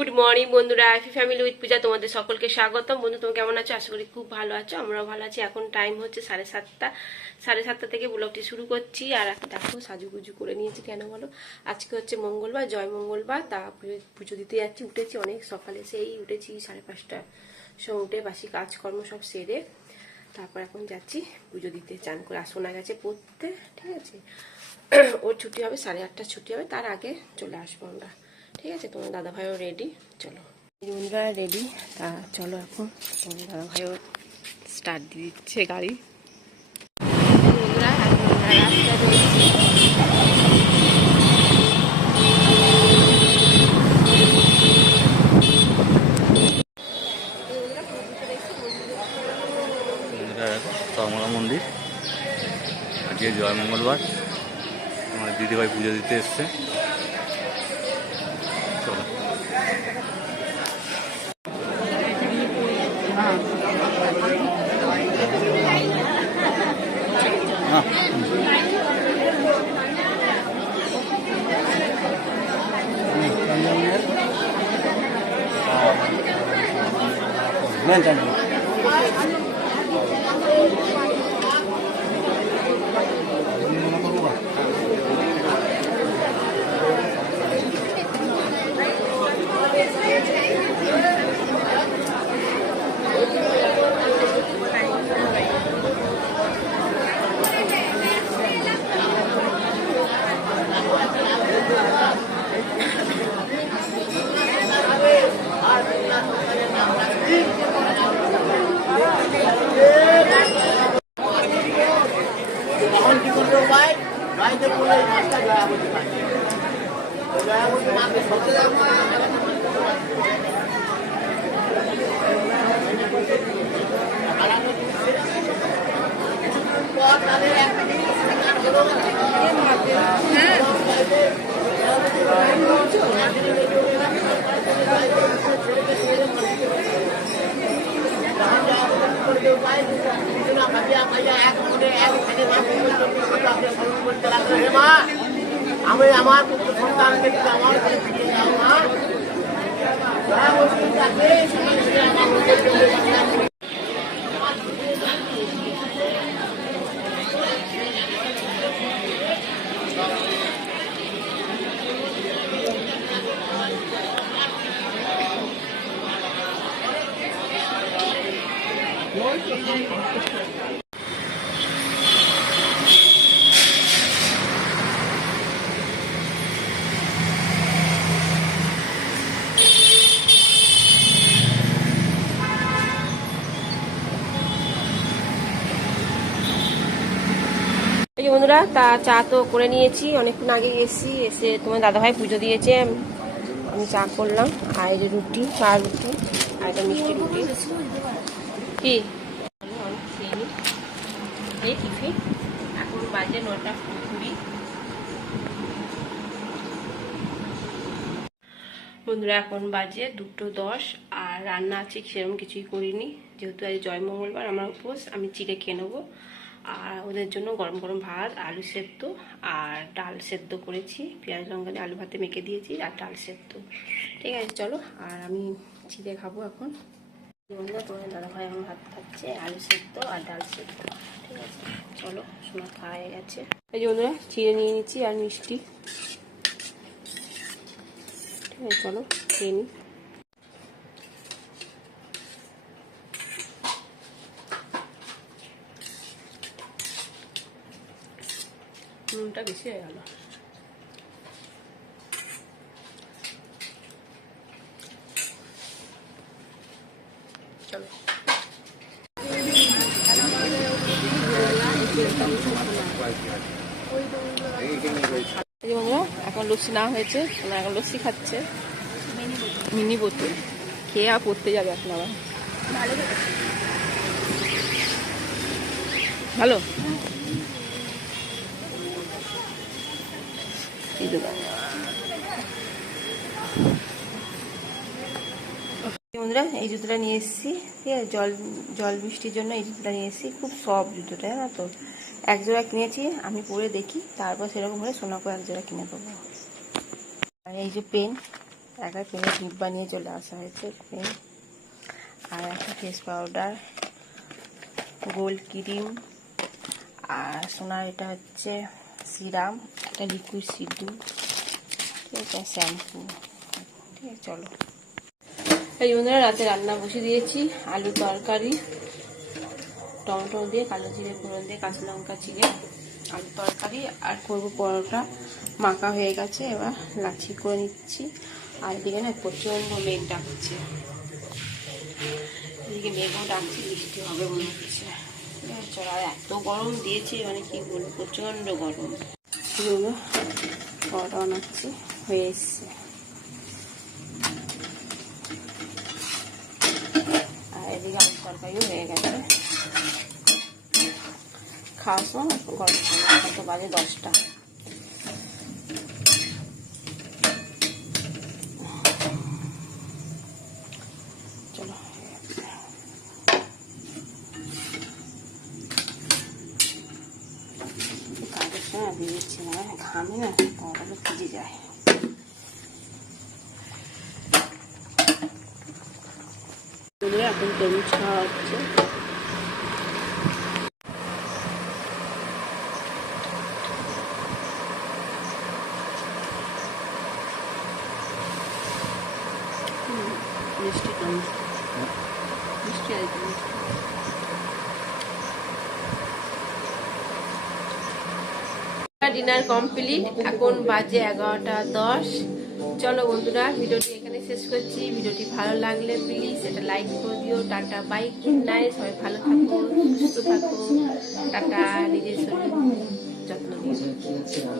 Good morning বন্ধুরা, happy family with পূজা তোমাদের সকলকে স্বাগতম। বন্ধু, তুমি কেমন আছো? আশা করি খুব ভালো আছো, আমরাও ভালো আছি। এখন টাইম হচ্ছে 7:30। 7:30 থেকে ব্লগটি শুরু করছি। আর দেখো সাজুগুজু করে নিয়েছি। কেন বলো? আজকে হচ্ছে মঙ্গলবার, জয় মঙ্গলবার। তারপরে পুজো দিতে যাচ্ছি। উঠেছি অনেক সকালে, সেই উঠেছি 5:30 সময় উঠে বাসি কাজকর্ম সব সেরে তারপর এখন যাচ্ছি পুজো দিতে। চান করে শোনা গেছে পড়তে, ঠিক আছে। ওর ছুটি হবে 8:30 ছুটি হবে, তার আগে চলে আসবো আমরা, ঠিক আছে। তোমার দাদা ভাইও রেডি, চলো। বন্ধুরা রেডি, তা চলো এখন তোমার দাদা ভাইও স্টার্ট দিয়ে দিচ্ছে গাড়ি। বন্ধুরা এখন আমরা রাস্তা রয়েছি। তমলা মন্দির, আজকে জয় মঙ্গলবার। আমার দিদিভাই পুজো দিতে এসছে। চলো। আমি আমার পুত্র সন্তানকে আমার এই যে বন্ধুরা, তা চা তো করে নিয়েছি, অনেকক্ষণ আগে এসেছি। এসে তোমার দাদাভাই পুজো দিয়েছে, আমি চা করলাম। আর এই যে রুটি, চা রুটি আর একটা মিষ্টি রুটি। কি এই টিফিন এখন বাজে 9:20। বন্ধুরা এখন বাজে 2:10। আর রান্না আছে সেরকম কিছুই করিনি, যেহেতু আজ জয় মঙ্গলবার, আমার উপোস। আমি চিড়ে খেয়ে নেবো। আর ওদের জন্য গরম গরম ভাত, আলু সেদ্ধ আর ডাল সেদ্ধ করেছি। পেঁয়াজ লঙ্কা দিয়ে আলু ভাতে মেখে দিয়েছি আর ডাল সেদ্ধ, ঠিক আছে। চলো, আর আমি চিড়ে খাবো এখন। বন্ধুরা তোমার দাদাভাই এখন ভাত খাচ্ছে, আলু সেদ্ধ আর ডাল সেদ্ধ, ঠিক আছে। চলো, সোনা খাওয়া হয়ে গেছে। এই যে বন্ধুরা চিড়ে নিয়ে নিচ্ছি আর মিষ্টি, ঠিক আছে। চলো খেয়ে নিই। নুনটা বেশি হয়ে গেল। চলো, বন্ধুরা এখন লস্যি না হয়েছে, এখন লস্যি খাচ্ছে, মিনি বোতল। খেয়ে আর পড়তে যাবে এখন আবার। ভালো বন্ধুরা, এই জুতোটা নিয়ে এসেছি, ঠিক আছে। জল বৃষ্টির জন্য এই জুতোটা নিয়ে এসেছি। খুব সফট জুতোটা, জানো তো। এক জোড়া কিনেছি, আমি পরে দেখি, তারপর সেরকম হলে সোনাকেও এক জোড়া কিনে দেবো। আর এই যে পেন, একা পেনে টিপ বানিয়ে চলে আসা হয়েছে পেন, আর একটা ফেস পাউডার, গোল্ড ক্রিম, আর সোনার এটা হচ্ছে সিরাম, একটা লিকুইড সিদ্ধু, এটা শ্যাম্পু। ঠিক আছে, চলো। এই বন্ধুরা রাতে রান্না বসে দিয়েছি, আলু তরকারি, টমেটো দিয়ে কালো জিরে ফোড়ন দিয়ে কাঁচা লঙ্কা চিড়ে আলু তরকারি, আর করবো পরোটা। মাখা হয়ে গেছে, এবার লাচি করে নিচ্ছি। আর এদিকে না প্রচণ্ড মেঘ ডাকছে, এদিকে মেঘও ডাকছে, বৃষ্টি হবে মনে হচ্ছে। চলো, আর এত গরম দিয়েছে মানে কি বলবো, প্রচণ্ড গরম। পরোটা বানাচ্ছি, হয়ে এসছে। আর এদিকে আলু তরকারিও হয়ে গেছে। খাওয়ার সময় গরম কত বাজে 10টা। চলো, কাজের সময় বেরোচ্ছি না, ঘামে না, পরোটাগুলো ভিজে যায়। এখন তরমুজ খাওয়া হচ্ছে। মিষ্টি কম, মিষ্টি আর কি মিষ্টি। ডিনার কমপ্লিট, এখন বাজে 11টা 10। চলো বন্ধুরা, ভিডিওটি এখানে শেষ করছি। ভিডিওটি ভালো লাগলে প্লিজ এটা লাইক করে দিও। টাটা, বাই, গুড নাইট, সবাই ভালো থাকো, সুস্থ থাকো। টাটা, নিজের শরীর যত্ন নিও। চলো।